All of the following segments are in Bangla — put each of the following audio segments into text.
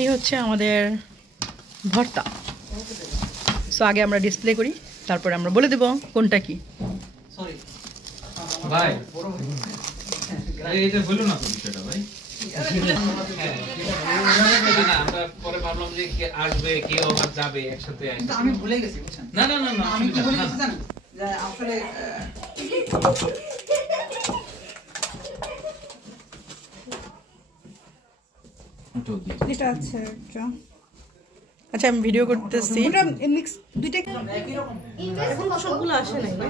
এই হচ্ছে আমাদের ভর্তা। সো আগে আমরা ডিসপ্লে করি, তারপরে আমরা বলে দেব কোনটা কি। সরি ভাই, এইটা বলুন না তো বিষয়টা ভাই। আমরা পরে ভাবলাম যে কে আসবে, কে আবার যাবে, একসাথে আসবে। আমি ভুলে গেছি বুঝছেন। না না না, আমি কি ভুলে গেছি জানেন, যে আসলে এটা আছে একটা। আচ্ছা আমি ভিডিও করতেছি। ওটা মিক্স দুইটা একই রকম। এখন তো সবগুলো আসে নাই না।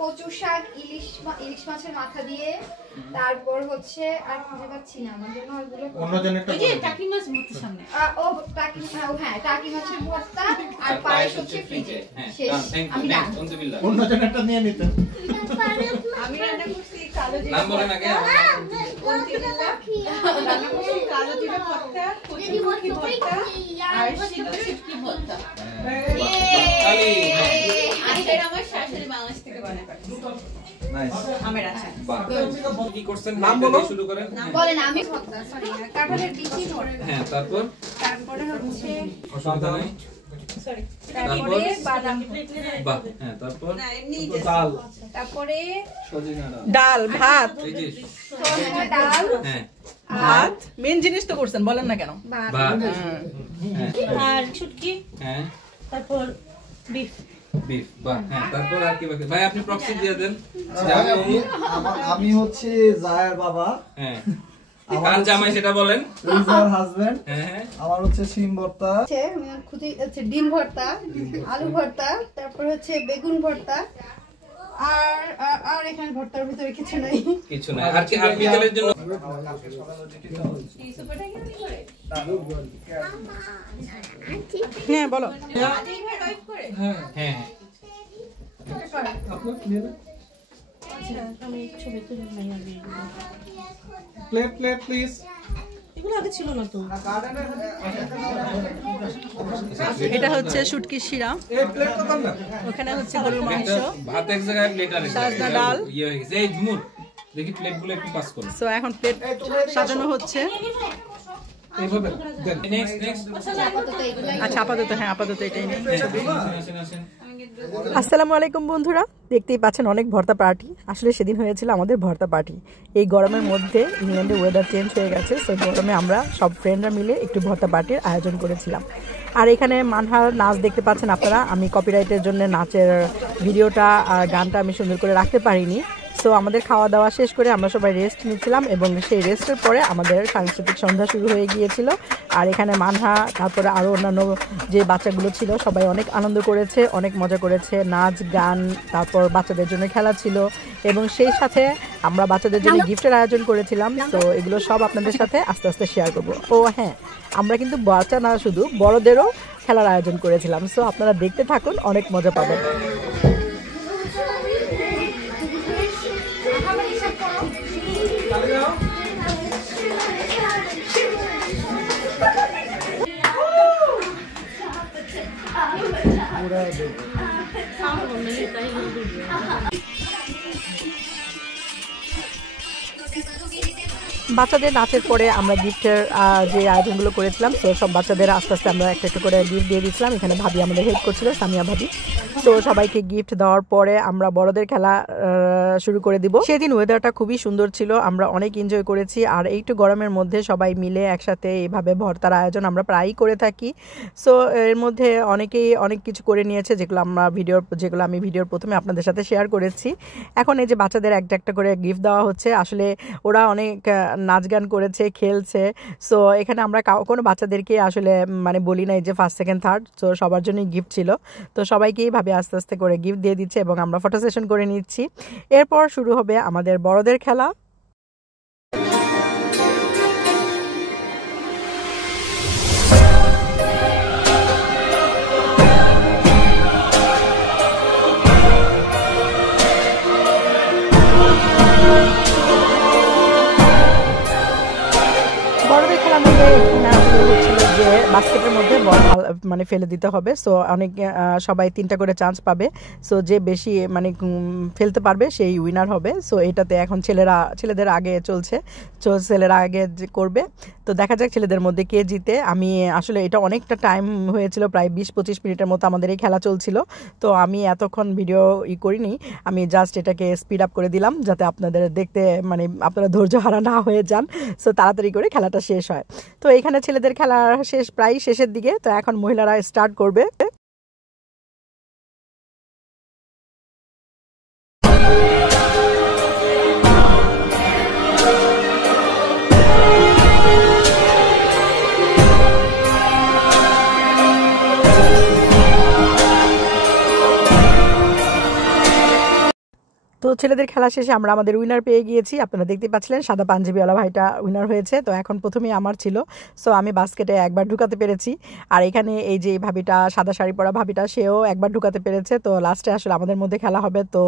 কচু শাক, ইলিশ মাছের মাথা দিয়ে, তারপর হচ্ছে আর খুঁজে পাচ্ছি না আমার জন্য টাকি মাছ মুখের সামনে। টাকি মাছের ভর্তা আর পায়েস হচ্ছে ফ্রিজে। শেষ। আমি অন্য জনেরটা নিয়ে নিতেন। আমি রান্না করছি কালো জিরা। নাম বলেন আগে। রান্না করছি কালো জিরা ভর্তা, কচু মুখি ভর্তা আর শিলো চিপকি ভর্তা। আর আমার শাশুড়ি বাংলাদেশ থেকে বানায় পাঠিয়েছে। নাইস। আমের আচার। বাহ। কি করছেন? নাম বলো, শুরু করেন। বলেন আমি ভর্তা, সরি কাঁঠালের বিচি ভর্তা। হ্যাঁ, তারপরে হচ্ছে অসুবিধা নাই। সরি। তারপরে বাদাম। বাহ, হ্যাঁ, তারপর না এমনি ডাল, তারপরে ডাল, ভাত। এই যে সজনা ডাল, হ্যাঁ, ভাত মেন জিনিস তো করছেন, বলেন না কেন? ভাত। হ্যাঁ, আর শুটকি, হ্যাঁ, তারপর বিফ। বিফ। বাহ, হ্যাঁ, তারপর আর কি বাকি? ভাই আপনি প্রক্সি দিয়ে দেন। আমি হচ্ছে জায়ের বাবা, হ্যাঁ, কার জামাই সেটা বলেন। রিজার হাজবেন্ড। হ্যাঁ, আমার হচ্ছে শিম ভর্তা, হচ্ছে ডিম ভর্তা, আলু ভর্তা, তারপর হচ্ছে বেগুন ভর্তা, আর আর এখানে ভর্তার ভিতরে কিছু নাই। কিছু নাই। আর কি আর বিকেলের জন্য হ্যাঁ বলো। হ্যাঁ, হ্যাঁ, প্লেট প্লেট প্লিজ। এগুলো আগে ছিল না তো। এটা হচ্ছে শুটকির শিরা, এই প্লেট কত না? ওখানে হচ্ছে গরুর মাংস। ভাত এক জায়গায়, প্লেট আর এক সাজনা জায়গায়। ডাল। ইয়ে হয়ে গেছে। এই ঝুমুর দেখি প্লেটগুলো একটু পাস করুন। সো এখন প্লেট সাজানো হচ্ছে। এইভাবে দেন। Next next. আচ্ছা আপাতত, হ্যাঁ আপাতত এটাই নেই। আসেন আসেন। আসসালামু আলাইকুম বন্ধুরা, দেখতেই পাচ্ছেন অনেক ভর্তা পার্টি। আসলে সেদিন হয়েছিল আমাদের ভর্তা পার্টি। এই গরমের মধ্যে ইংল্যান্ডে ওয়েদার চেঞ্জ হয়ে গেছে, সো গরমে আমরা সব ফ্রেন্ডরা মিলে একটু ভর্তা পার্টির আয়োজন করেছিলাম। আর এখানে মানহার নাচ দেখতে পাচ্ছেন আপনারা। আমি কপিরাইটের জন্য নাচের ভিডিওটা আর গানটা আমি সুন্দর করে রাখতে পারিনি। সো আমাদের খাওয়া দাওয়া শেষ করে আমরা সবাই রেস্ট নিচ্ছিলাম, এবং সেই রেস্টের পরে আমাদের সাংস্কৃতিক সন্ধ্যা শুরু হয়ে গিয়েছিল। আর এখানে মানহা, তারপরে আরও অন্যান্য যে বাচ্চাগুলো ছিল সবাই অনেক আনন্দ করেছে, অনেক মজা করেছে। নাচ গান, তারপর বাচ্চাদের জন্য খেলা ছিল, এবং সেই সাথে আমরা বাচ্চাদের জন্য গিফটের আয়োজন করেছিলাম। তো এগুলো সব আপনাদের সাথে আস্তে আস্তে শেয়ার করবো। ও হ্যাঁ, আমরা কিন্তু বাচ্চা না, শুধু বড়দেরও খেলার আয়োজন করেছিলাম। সো আপনারা দেখতে থাকুন, অনেক মজা পাবেন। বাচ্চাদের নাচের পরে আমরা গিফটের যে আয়োজনগুলো করেছিলাম, তো সব বাচ্চাদের আস্তে আস্তে আমরা একটা একটা করে গিফট দিয়ে দিয়েছিলাম। এখানে ভাবি আমাদের হেল্প করছিল, সামিয়া ভাবি। তো সবাইকে গিফট দেওয়ার পরে আমরা বড়দের খেলা শুরু করে দিব। সেদিন ওয়েদারটা খুবই সুন্দর ছিল, আমরা অনেক এনজয় করেছি। আর এইটু গরমের মধ্যে সবাই মিলে একসাথে এইভাবে ভর্তার আয়োজন আমরা প্রায়ই করে থাকি। সো এর মধ্যে অনেকেই অনেক কিছু করে নিয়েছে, যেগুলো আমি ভিডিওর প্রথমে আপনাদের সাথে শেয়ার করেছি। এখন এই যে বাচ্চাদের একটা একটা করে গিফট দেওয়া হচ্ছে। আসলে ওরা অনেক নাচ গান করেছে, খেলছে। সো এখানে আমরা কোনো বাচ্চাদেরকে আসলে মানে বলি নাই যে ফার্স্ট সেকেন্ড থার্ড, সো সবার জন্যই গিফট ছিল। তো সবাইকেই ভাবে আস্তে আস্তে করে গিফট দিয়ে দিচ্ছে, এবং আমরা ফটো সেশন করে নিচ্ছি। এরপর শুরু হবে আমাদের বড়দের খেলা। মিলে এখানে আসলে হচ্ছিল যে বাস্কেটের মধ্যে বল মানে ফেলে দিতে হবে। সো অনেক সবাই 3টা করে চান্স পাবে। সো যে বেশি মানে ফেলতে পারবে সেই উইনার হবে। সো এটাতে এখন ছেলেদের আগে চলছে, ছেলেরা আগে করবে। তো দেখা যাক ছেলেদের মধ্যে কে জিতে। আমি আসলে এটা অনেকটা টাইম হয়েছিল, প্রায় 20-25 মিনিটের মতো আমাদের এই খেলা চলছিল। তো আমি এতক্ষণ ভিডিও করিনি, আমি জাস্ট এটাকে স্পিড আপ করে দিলাম যাতে আপনাদের দেখতে মানে আপনারা ধৈর্য হারা না হয়ে যান। সো তাড়াতাড়ি করে খেলাটা শেষ হয়। তো এখানে ছেলেদের খেলা শেষ, প্রায় শেষের দিকে। তো এখন মহিলারা স্টার্ট করবে। তো ছেলেদের খেলা শেষে আমরা আমাদের উইনার পেয়ে গিয়েছি। আপনারা দেখতে পাচ্ছিলেন সাদা পাঞ্জাবিওয়ালা ভাইটা উইনার হয়েছে। তো এখন প্রথমেই আমার ছিল। সো আমি বাস্কেটে একবার ঢুকাতে পেরেছি। আর এখানে এই যে ভাবিটা, সাদা শাড়ি পরা ভাবিটা, সেও একবার ঢুকাতে পেরেছে। তো লাস্টে আসলে আমাদের মধ্যে খেলা হবে। তো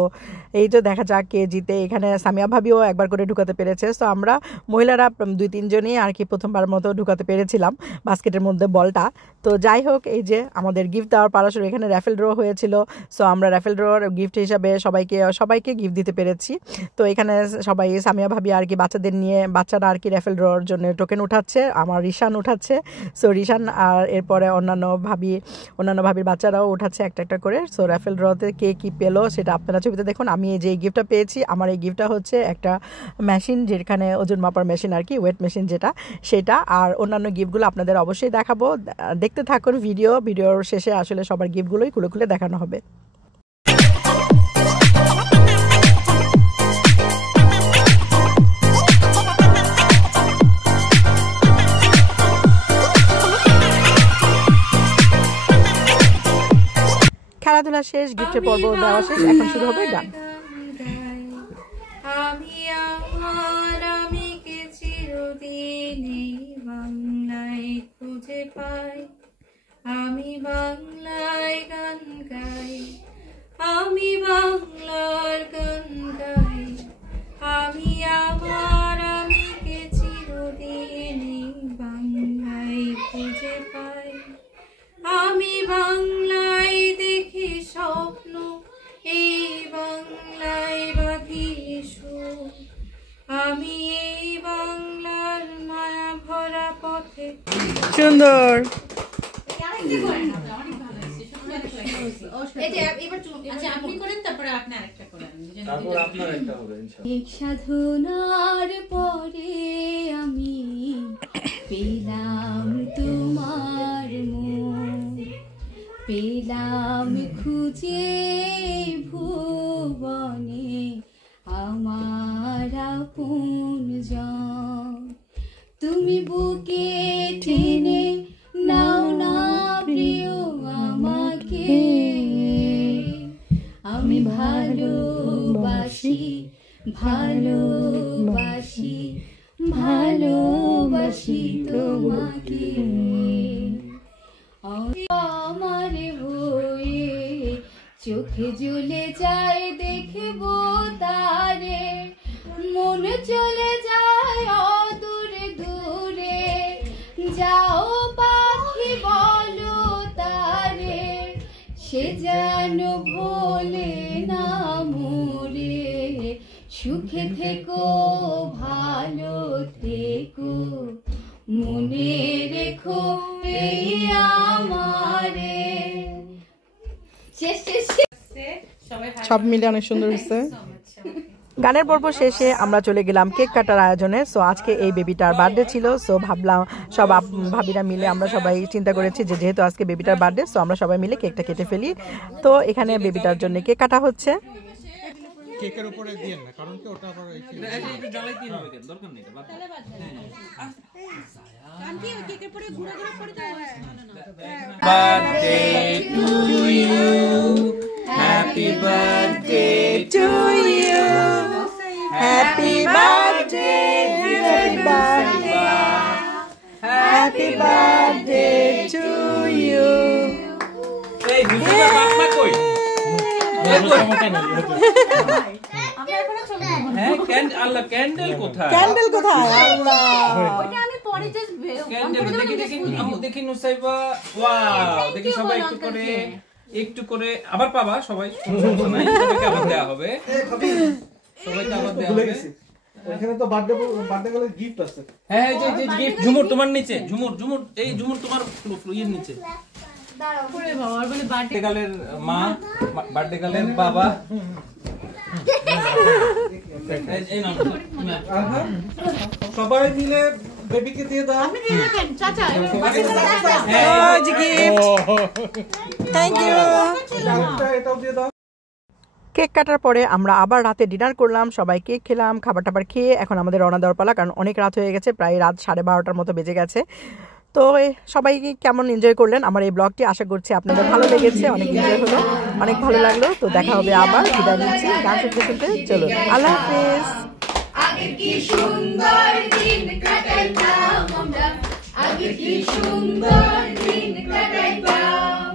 এই যে দেখা যাক কে জিতে। এখানে সামিয়া ভাবিও একবার করে ঢুকাতে পেরেছে। সো আমরা মহিলারা 2-3 জনই আর কি প্রথমবার মতো ঢুকাতে পেরেছিলাম বাস্কেটের মধ্যে বলটা। তো যাই হোক, এই যে আমাদের গিফট দেওয়ার পাশাপাশি এখানে র্যাফেল ড্র হয়েছিল। সো আমরা র্যাফেল ড্রর গিফট হিসাবে সবাইকে গিফট দিতে পেরেছি। তো এখানে সবাই সামিয়া ভাবি আর কি বাচ্চাদের নিয়ে, বাচ্চারা আর কি র্যাফেল ড্রর জন্য টোকেন উঠাচ্ছে। আমার রিশান উঠাচ্ছে। সো রিশান আর এরপরে অন্যান্য ভাবির বাচ্চারাও উঠাচ্ছে একটা একটা করে। সো র্যাফেল ড্রতে কে কি পেলো সেটা আপনারা ছবিতে দেখুন। আমি এই যে গিফটটা পেয়েছি, আমার এই গিফটটা হচ্ছে একটা মেশিন, যেখানে ওজন মাপার মেশিন আর কি, ওয়েট মেশিন যেটা, সেটা। আর অন্যান্য গিফটগুলো আপনাদের অবশ্যই দেখাবো। দেখতে থাকুন ভিডিওর শেষে আসলে সবার গিফটগুলোই খুলে খুলে দেখানো হবে। খেলাধুলা শেষ, গিফটের পর্ব দেওয়া শেষ, এখন শুরু হবে গান। আমি আমি কে চিরদিন বাংলায় খুঁজে পাই, আমি বাংলায় গান গাই, আমি বাংলার গান গাই, আমি আমি কে চিরদিন বাংলায় খুঁজে পাই, আমি বাংলায় দেখি স্বপ্ন, এই বাংলায় বাঁধি সুর, আমি এই বাংলার মায়া ভরা পথে। সুন্দর। সাধনার পরে আমি পেলাম তোমার মন, পেলাম খুঁজে ভুবনে আমার আপনজন, তুমি বুকে টেনে নাও না প্রিয় আমাকে, আমি ভালোবাসি ভালোবাসি ভালোবাসি তোমাকে, আমার হয়ে চোখে জ্বলে যায় দেখবো তারে, মন চলে যায় অদূরে দূরে, যাও পাখি বলো তারে, সে যেন ভোলে না মোরে, সুখে থেকো ভালো থেকো, মনে রেখো এই আমারে। সব মিলে অনেক সুন্দর হয়েছে। গানের পর্ব শেষে আমরা চলে গেলাম কেক কাটার আয়োজনে। সো আজকে এই বেবিটার বার্থডে ছিল। সো ভাবলাম সব ভাবিরা মিলে আমরা সবাই চিন্তা করেছি যে যেহেতু আজকে বেবিটার বার্থডে, সো আমরা সবাই মিলে কেকটা কেটে ফেলি। তো এখানে বেবিটার জন্য কেক কাটা হচ্ছে। কেকের উপরে দিয়েন না, কারণ কি ওটা আবার একটু জ্বালাইতে হবে, কেন দরকার নেই এটা বাদ দাও। Birthday to you, happy birthday to you, Happy birthday, happy birthday to you. এই মিউজিকের বাপমা কই? হ্যাঁ, আল্লাহ ক্যান্ডেল কোথায়? ক্যান্ডেল কোথায়? আল্লাহ, ওটা আমি পরে জাস্ট ক্যান্ডেল দেখি দেখি আমু দেখি নুসাইবা ওয়াও দেখি সবাই একটু করে আবার পাবা সবাই সমস্যা নাই সবাইকে আবার দেয়া হবে সবাইকে আবার দেয়া হবে এখানে তো বার্থডে গেলে গিফট আছে হ্যাঁ এই যে গিফট ঝুমুর তোমার নিচে ঝুমুর এই ঝুমুর তোমার ইয়ের নিচে ওরে বাবা আর বলে বার্থডে বার্থডে গালের মা বার্থডে গালের বাবা এই নাও সবাই মিলে বেবিকে দিয়ে দাও আপনি দিয়ে দেন চাচা Oh, the gift. Thank you. এটাও দিয়ে দাও কেক কাটার পরে আমরা আবার রাতে ডিনার করলাম, সবাই কেক খেলাম, খাবার টাবার খেয়ে এখন আমাদের রওনা দেওয়ার পালা, কারণ অনেক রাত হয়ে গেছে, প্রায় রাত 12:30টার মতো বেজে গেছে। তো সবাই কেমন এনজয় করলেন আমার এই ব্লগটি, আশা করছি আপনাদের ভালো লেগেছে, অনেক এনজয় হলো, অনেক ভালো লাগলো। তো দেখা হবে আবার, বিদায় নিচ্ছি গান শুনতে শুনতে। চলো, আল্লাহ হাফেজ। আগে কি সুন্দর দিন কাটাইতাম আমরা, আগে কি সুন্দর দিন কাটাইতাম।